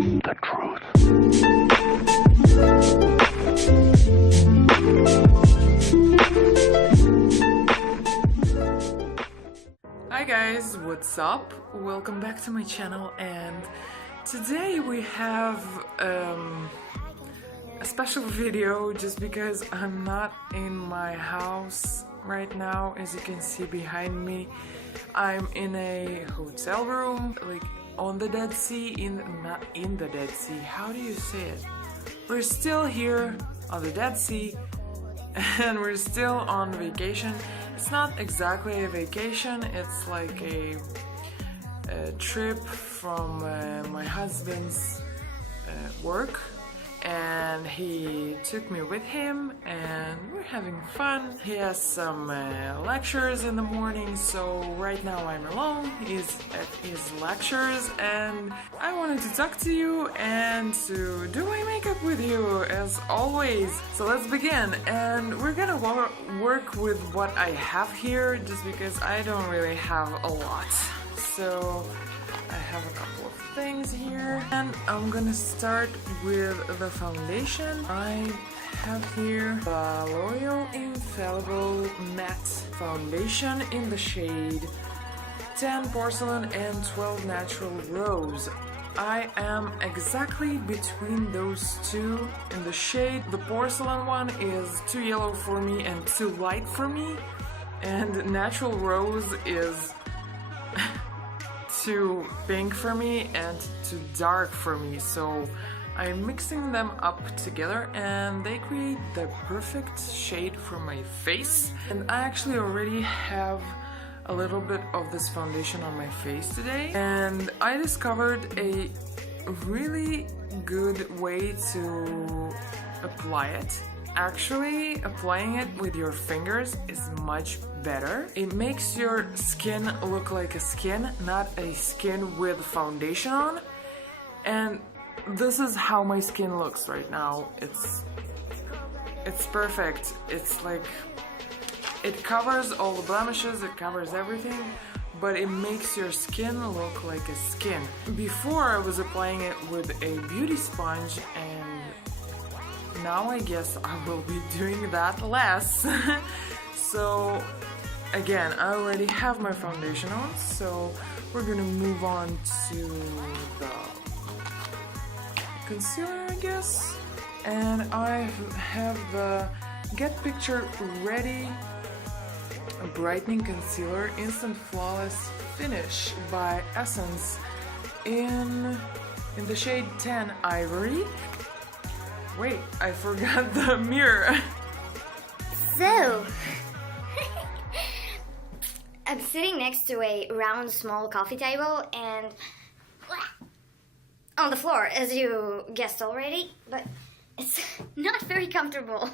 the truth. Hi guys, what's up? Welcome back to my channel, and today we have a special video just because I'm not in my house right now. As you can see behind me, I'm in a hotel room, like on the Dead Sea, not in the Dead Sea, how do you say it? We're still here on the Dead Sea and we're still on vacation. It's not exactly a vacation, it's like a trip from my husband's work, and he took me with him and we're having fun. He has some lectures in the morning, so right now I'm alone. He's at his lectures and I wanted to talk to you and to do my makeup with you as always. So let's begin, and we're gonna work with what I have here just because I don't really have a lot. So I have a couple of things here, and I'm gonna start with the foundation. I have here the L'Oreal Infallible Matte Foundation in the shade 10 Porcelain and 12 Natural Rose. I am exactly between those two in the shade. The Porcelain one is too yellow for me and too light for me, and Natural Rose is too pink for me and too dark for me, so I'm mixing them up together and they create the perfect shade for my face. And I actually already have a little bit of this foundation on my face today, and I discovered a really good way to apply it. Actually, applying it with your fingers is much better. It makes your skin look like a skin, not a skin with foundation on. And this is how my skin looks right now. It's perfect. It's like, it covers all the blemishes, it covers everything, but it makes your skin look like a skin. Before I was applying it with a beauty sponge, and now I guess I will be doing that less. So again, I already have my foundation on, so we're gonna move on to the concealer, I guess. And I have the Get Picture Ready Brightening Concealer Instant Flawless Finish by Essence in the shade 10 Ivory. Wait, I forgot the mirror. So, I'm sitting next to a round small coffee table and on the floor, as you guessed already, but it's not very comfortable.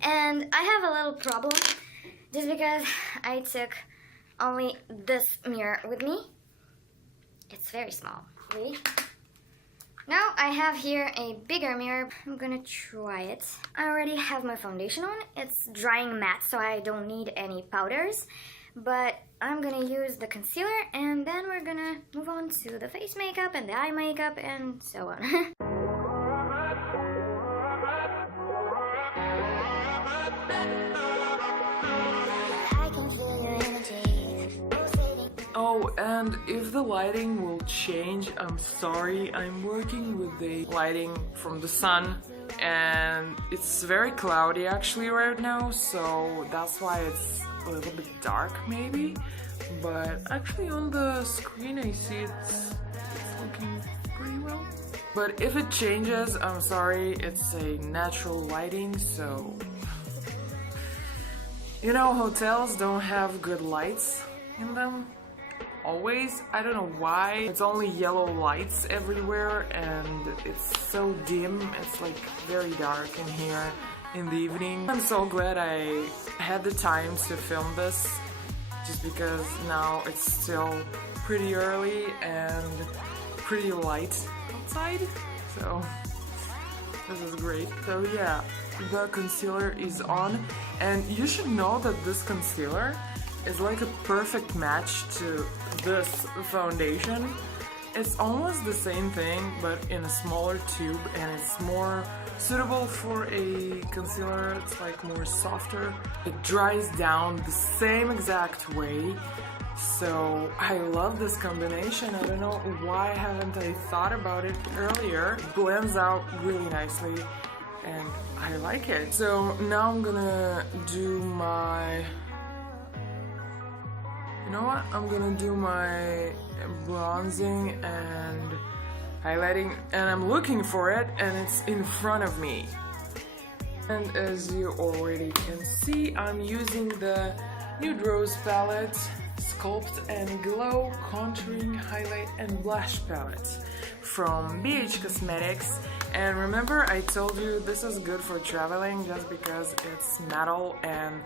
And I have a little problem just because I took only this mirror with me. It's very small, really. Now I have here a bigger mirror. I'm gonna try it. I already have my foundation on. It's drying matte, so I don't need any powders. But I'm gonna use the concealer, and then we're gonna move on to the face makeup and the eye makeup and so on. Oh, and if the lighting will change, I'm sorry. I'm working with the lighting from the sun, and it's very cloudy actually right now, so that's why it's a little bit dark maybe. But actually on the screen I see it's looking pretty well. But if it changes, I'm sorry, it's a natural lighting, so... You know, hotels don't have good lights in them. Always. I don't know why. It's only yellow lights everywhere and it's so dim. It's like very dark in here in the evening. I'm so glad I had the time to film this, just because now it's still pretty early and pretty light outside. So this is great. So yeah, the concealer is on, and you should know that this concealer is like a perfect match to this foundation. it's almost the same thing, but in a smaller tube, and it's more suitable for a concealer. It's like more softer. It dries down the same exact way. So I love this combination. I don't know why haven't I thought about it earlier. It blends out really nicely and I like it. So now I'm gonna do my... You know what? I'm gonna do my bronzing and highlighting, and I'm looking for it and it's in front of me. And as you already can see, I'm using the Nude Rose palette, Sculpt and Glow Contouring Highlight and Blush palette from BH Cosmetics. And remember, I told you this is good for traveling just because it's metal and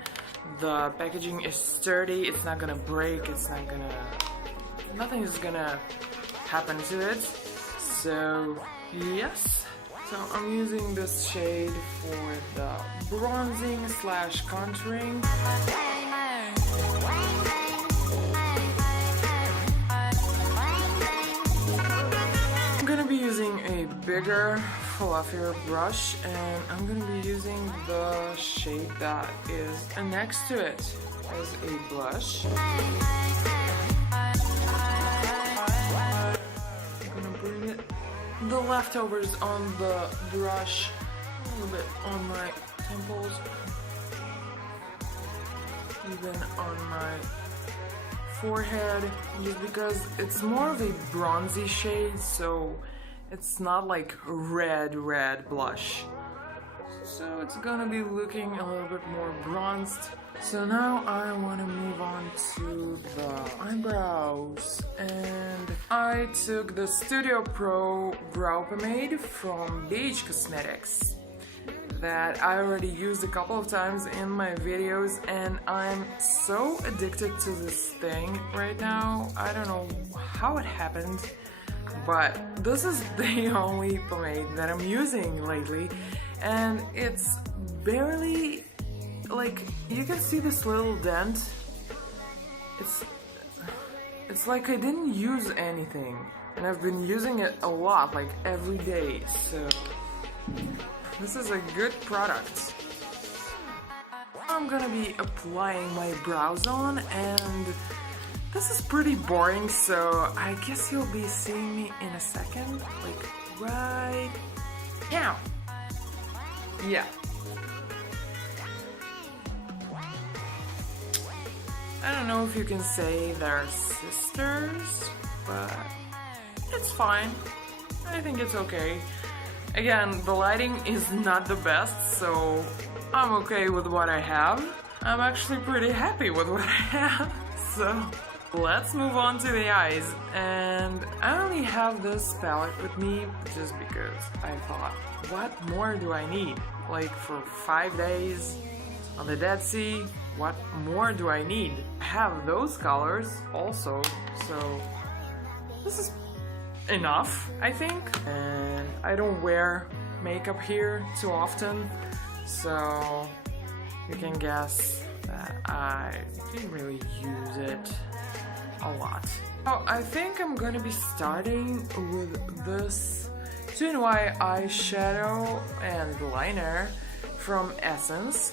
the packaging is sturdy. It's not gonna break, nothing is gonna happen to it. So yes, so I'm using this shade for the bronzing slash contouring. I'm gonna be using a bigger, fluffier brush, and I'm gonna be using the shade that is next to it as a blush. The leftovers on the brush, a little bit on my temples, even on my forehead, just because it's more of a bronzy shade, so it's not like red blush. So it's gonna be looking a little bit more bronzed. So now I want to move on to the eyebrows, and I took the Studio Pro Brow Pomade from BH Cosmetics that I already used a couple of times in my videos, and I'm so addicted to this thing right now. I don't know how it happened, but this is the only pomade that I'm using lately, and it's barely... Like, you can see this little dent. It's like I didn't use anything, and I've been using it a lot, like every day, so this is a good product. I'm gonna be applying my brows on, and this is pretty boring, so I guess you'll be seeing me in a second, like right now. Yeah. I don't know if you can say they're sisters, but it's fine. I think it's okay. Again, the lighting is not the best, so I'm okay with what I have. I'm actually pretty happy with what I have. So let's move on to the eyes. And I only have this palette with me just because I thought, what more do I need? Like for 5 days on the Dead Sea? What more do I need? I have those colors also, so this is enough, I think. And I don't wear makeup here too often, so you can guess that I didn't really use it a lot. So I think I'm gonna be starting with this 2-in-1 eyeshadow and liner from Essence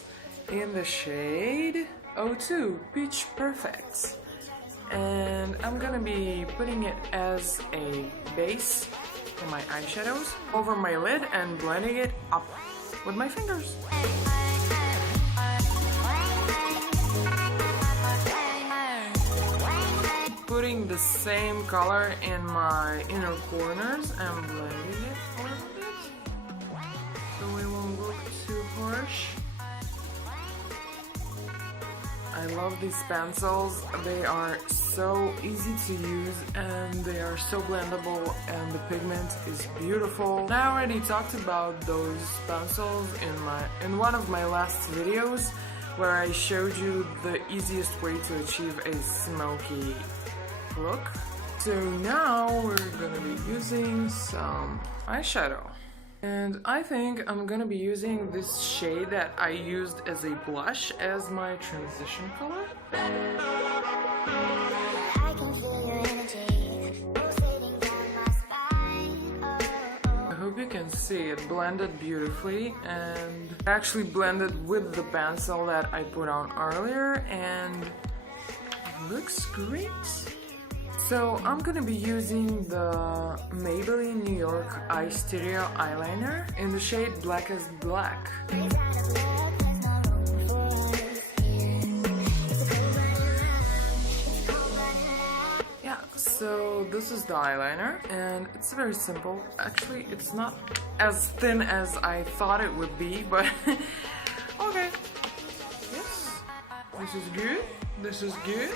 in the shade 02 Peach Perfect, and I'm gonna be putting it as a base for my eyeshadows over my lid and blending it up with my fingers. Putting the same color in my inner corners and blending it a little bit so it won't look too harsh. I love these pencils. They are so easy to use and they are so blendable, and the pigment is beautiful. I already talked about those pencils in one of my last videos where I showed you the easiest way to achieve a smoky look. So now we're gonna be using some eyeshadow. And I think I'm gonna be using this shade that I used as a blush as my transition color. you can see, it blended beautifully and actually blended with the pencil that I put on earlier, and it looks great. So I'm gonna be using the Maybelline New York Eye Stereo eyeliner in the shade Black as Black. Yeah, so this is the eyeliner and it's very simple. Actually, it's not as thin as I thought it would be, but okay. Yes, this is good. This is good.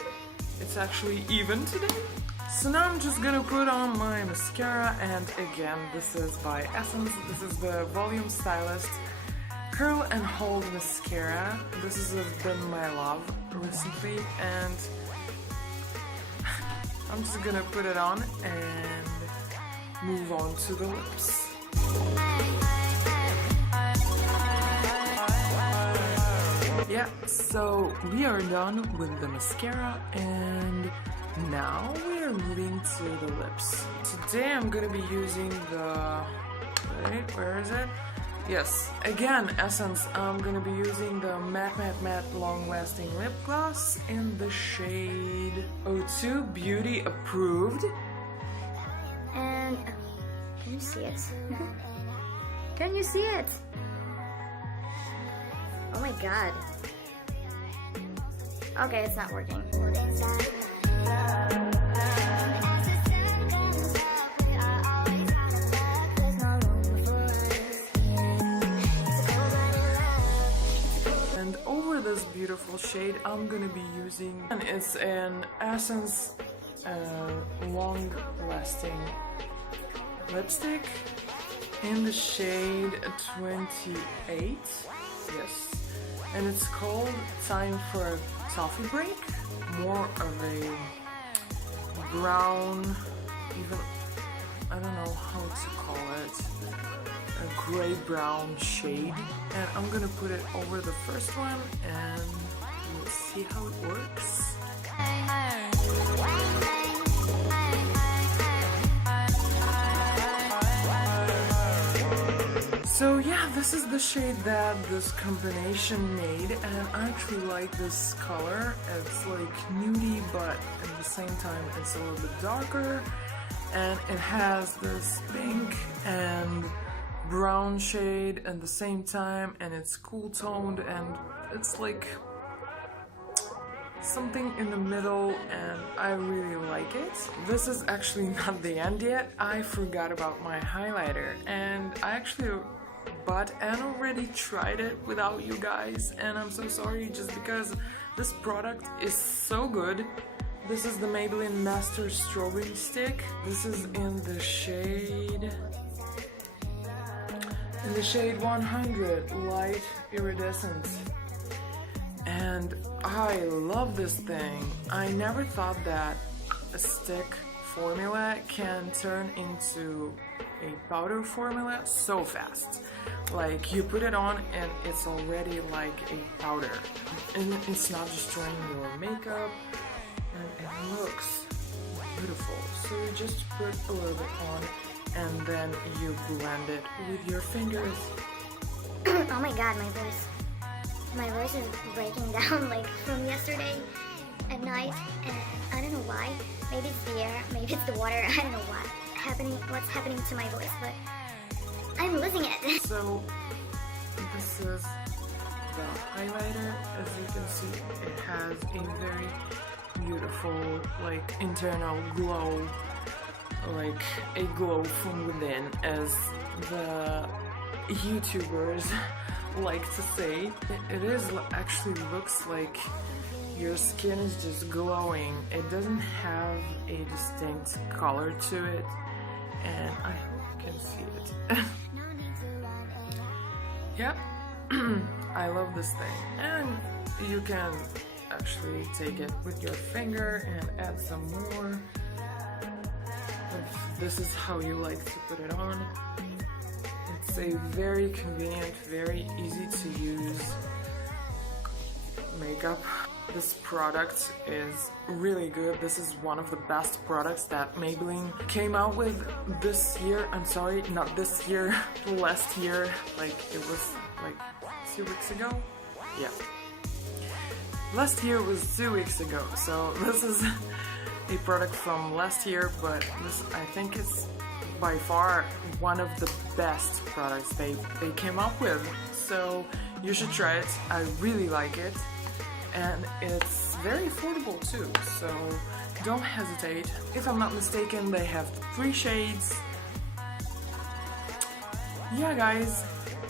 It's actually even today. So now I'm just gonna put on my mascara, and again, this is by Essence. This is the Volume Stylist Curl and Hold Mascara. This has been my love recently, and I'm just gonna put it on and move on to the lips. Yeah, so we are done with the mascara, and now we are moving to the lips. Today I'm gonna be using the... wait, where is it? Yes, again, Essence. I'm gonna be using the Matte Long-Lasting Lip Gloss in the shade 02, Beauty Approved. And... can you see it? Can you see it? Oh my god. Okay, it's not working. And over this beautiful shade, I'm gonna be using, and it's an Essence Long-Lasting Lipstick in the shade 28. Yes. And it's called Time for a Toffee Break. More of a brown, even, I don't know how to call it, a gray brown shade. And I'm gonna put it over the first one and we'll see how it works. So yeah, this is the shade that this combination made, and I actually like this color. It's like nudie, but at the same time it's a little bit darker, and it has this pink and brown shade at the same time, and it's cool toned, and it's like something in the middle, and I really like it. This is actually not the end yet. I forgot about my highlighter, and I actually bought and already tried it without you guys, and I'm so sorry, just because this product is so good. This is the Maybelline Master Strawberry Stick. This is in the shade 100 Light Iridescent, and I love this thing. I never thought that a stick formula can turn into a powder formula so fast. Like, you put it on and it's already like a powder, and it's not destroying your makeup, and it looks beautiful. So you just put a little bit on and then you blend it with your fingers. Oh my god, my voice is breaking down like from yesterday at night, and I don't know why. Maybe it's the air, maybe it's the water, I don't know what's happening to my voice, but I'm losing it. So this is the highlighter. As you can see, it has a very beautiful like internal glow, like a glow from within, as the YouTubers like to say. It is actually looks like your skin is just glowing. It doesn't have a distinct color to it, and I hope you can see it. Yep. I love this thing, and you can actually take it with your finger and add some more. If this is how you like to put it on. It's a very convenient, very easy to use makeup This product is really good. This is one of the best products that Maybelline came out with this year. I'm sorry, not this year, last year. Like, it was like 2 weeks ago? Yeah. Last year was 2 weeks ago, so this is a product from last year, but this, I think, is by far one of the best products they came up with. So you should try it. I really like it. And it's very affordable too, so don't hesitate. If I'm not mistaken, they have 3 shades. Yeah guys,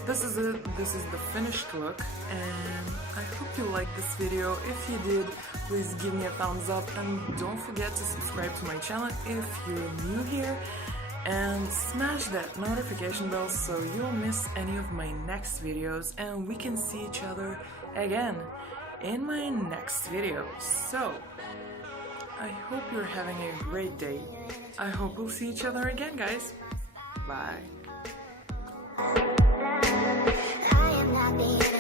this is it. This is the finished look, and I hope you liked this video. If you did, please give me a thumbs up, and don't forget to subscribe to my channel if you're new here, and smash that notification bell so you won't miss any of my next videos, and we can see each other again in my next video. So, I hope you're having a great day. I hope we'll see each other again, guys. Bye. I am not the